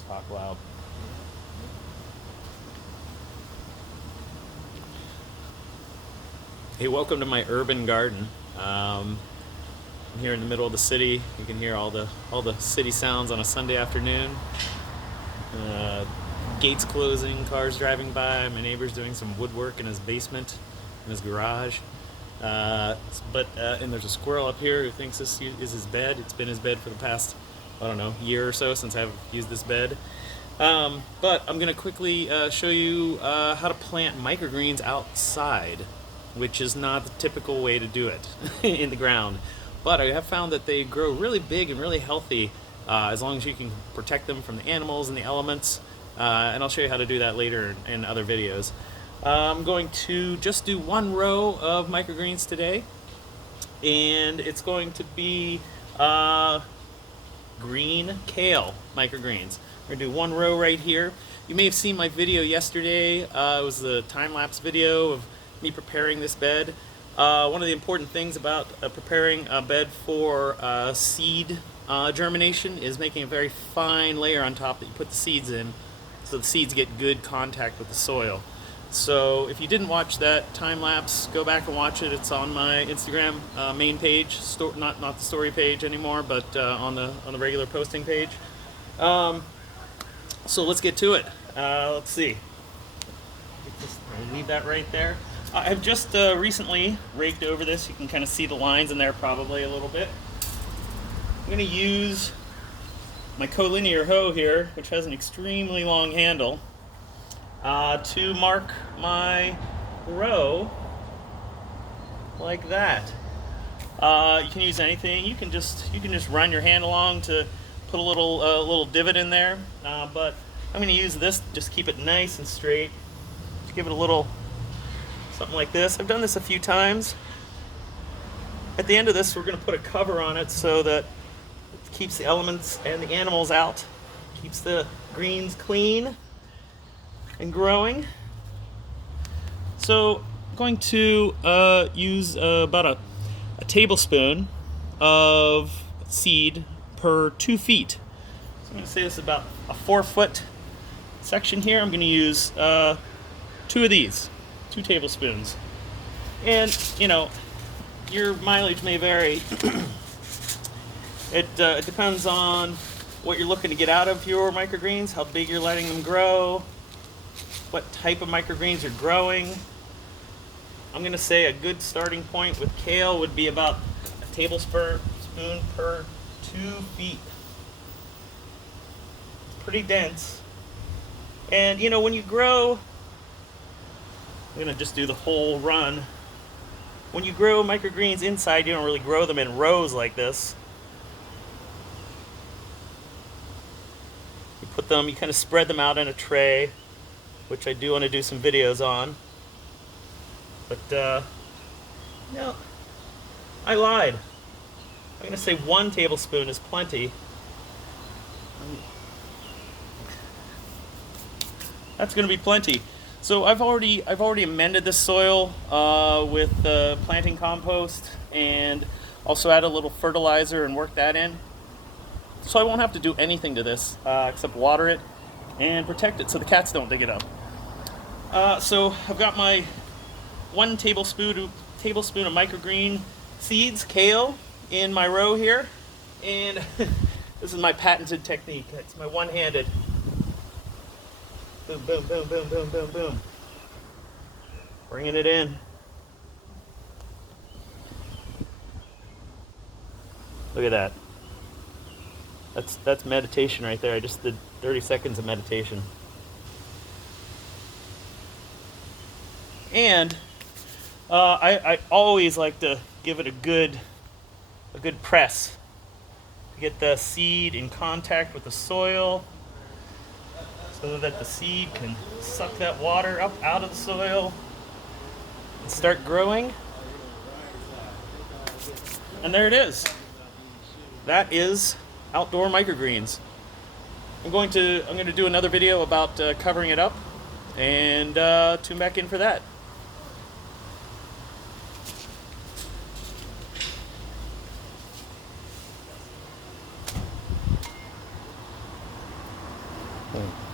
just talk loud. Hey, welcome to my urban garden. I'm here in the middle of the city. You can hear all the city sounds on a Sunday afternoon. Gates closing, cars driving by. My neighbor's doing some woodwork in his basement, in his garage. And there's a squirrel up here who thinks this is his bed. It's been his bed for the past, I don't know, year or so since I've used this bed. But I'm going to quickly show you how to plant microgreens outside, which is not the typical way to do it in the ground. But I have found that they grow really big and really healthy as long as you can protect them from the animals and the elements. And I'll show you how to do that later in other videos. I'm going to just do one row of microgreens today, and it's going to be green kale microgreens. We're going to do one row right here. You may have seen my video yesterday. It was the time-lapse video of me preparing this bed. One of the important things about preparing a bed for seed germination is making a very fine layer on top that you put the seeds in, so the seeds get good contact with the soil. So if you didn't watch that time lapse, go back and watch it. It's on my Instagram main page, not the story page anymore, but on the regular posting page. So let's get to it. Let's see. I'll leave that right there. I've just recently raked over this. You can kind of see the lines in there probably a little bit. I'm going to use my collinear hoe here, which has an extremely long handle, to mark my row like that. You can use anything. You can just run your hand along to put a little divot in there. But I'm going to use this, just keep it nice and straight. Just give it a little something like this. I've done this a few times. At the end of this, we're going to put a cover on it so that it keeps the elements and the animals out, keeps the greens clean and growing. So I'm going to use about a tablespoon of seed per 2 feet. So I'm going to say this is about a 4-foot section here. I'm going to use 2 of these, 2 tablespoons. And, you know, your mileage may vary. It depends on what you're looking to get out of your microgreens, how big you're letting them grow, what type of microgreens you're growing. I'm going to say a good starting point with kale would be about a tablespoon per 2 feet. It's pretty dense. And, you know, when you grow, I'm going to just do the whole run. When you grow microgreens inside, you don't really grow them in rows like this. You kind of spread them out in a tray, which I do want to do some videos on. But, no, I lied. I'm going to say 1 tablespoon is plenty. That's going to be plenty. So I've already amended the soil with planting compost, and also add a little fertilizer and work that in. So I won't have to do anything to this except water it and protect it so the cats don't dig it up. So I've got my 1 tablespoon of microgreen seeds, kale, in my row here, and this is my patented technique. It's my one-handed. Boom, boom, boom, boom, boom, boom, boom. Bringing it in. Look at that. That's meditation right there. I just did 30 seconds of meditation. And I always like to give it a good press to get the seed in contact with the soil, so that the seed can suck that water up out of the soil and start growing. And there it is. That is outdoor microgreens. I'm going to do another video about covering it up, and tune back in for that. Hmm.